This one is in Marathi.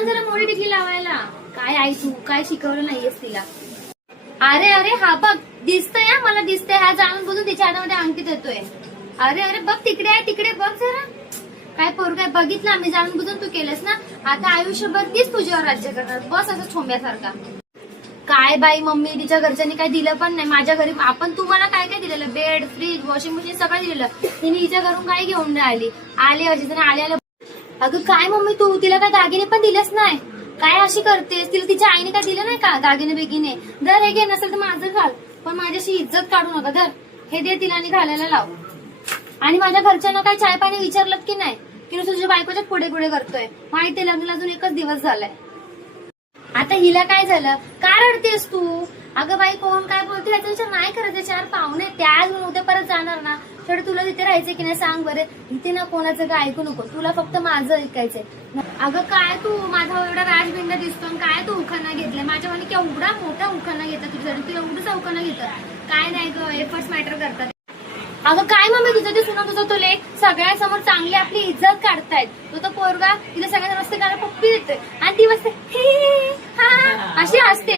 सांग जरा मोठी टिकली लावायला. काय आई तू काय शिकवलं नाहीयेस तिला. अरे अरे हा बघ दिसतंय हा, मला दिसतंय हा जाणून बुजून तिच्या हातामध्ये अंगठी देतोय. अरे अरे बघ तिकडे आहे, तिकडे बघ जरा. काय पोर काय बघितलं आम्ही जाणून बुजून तू केलंस ना. आता आयुष्यभर तीच तुझ्यावर राज्य करणार. बस असं छोंब्यासारखा. काय बाई मम्मी तिच्या घरच्यांनी काय दिलं पण नाही. माझ्या घरी आपण तुम्हाला काय काय दिलेलं, बेड फ्रीज वॉशिंग मशीन सगळं दिलेलं. तिने हिच्या घरून काय घेऊन नाही आली अशी आले. अगं काय मम्मी तू तिला काय दागिने पण दिलेच नाही. काय अशी करतेस. तिला तिच्या आईने काय दिलं नाही का दागिने बेगिने. धर हे घे, नसेल तर माझं घाल पण माझ्याशी इज्जत काढू नका. धर हे दे तिला आणि घालायला लाव. आणि माझ्या घरच्यांना काय चाय पाणी विचारलं की नाही की नुसतं तुझ्या बायकोच्या पुढे पुढे करतोय. माहिती लग्नाला अजून एकच दिवस झालाय. आता हिला काय झालं, का रडतेस तू. अगं बाई कोण काय बोलते याचा विचार नाही करायचा. 4 पाहुणे त्याच उद्या परत जाणार ना. तर तुला तिथे राहायचं की नाही सांग बरं. इथे ना कोणाचं काय ऐकू नको. तुला फक्त माझं ऐकायचंय. अगं काय तू माझा एवढा राजबिंड दिसतो. काय तू उखाणा घेतलाय माझ्या म्हणे केवढा मोठा उखाणा घेतला तुझ्यासाठी. तू एवढंच उखाणा घेतं. काय नाही ग एफर्ट्स मॅटर करतात. अगं काय मम्मी तुझं ते सुना तुझा तो लेख सगळ्यांसमोर चांगली आपली इज्जत काढतायत. तो पोरगा तिला सगळ्यांना रस्ते काढायला पप्पी देतोय आणि ती मस्त हे हा अशी असते.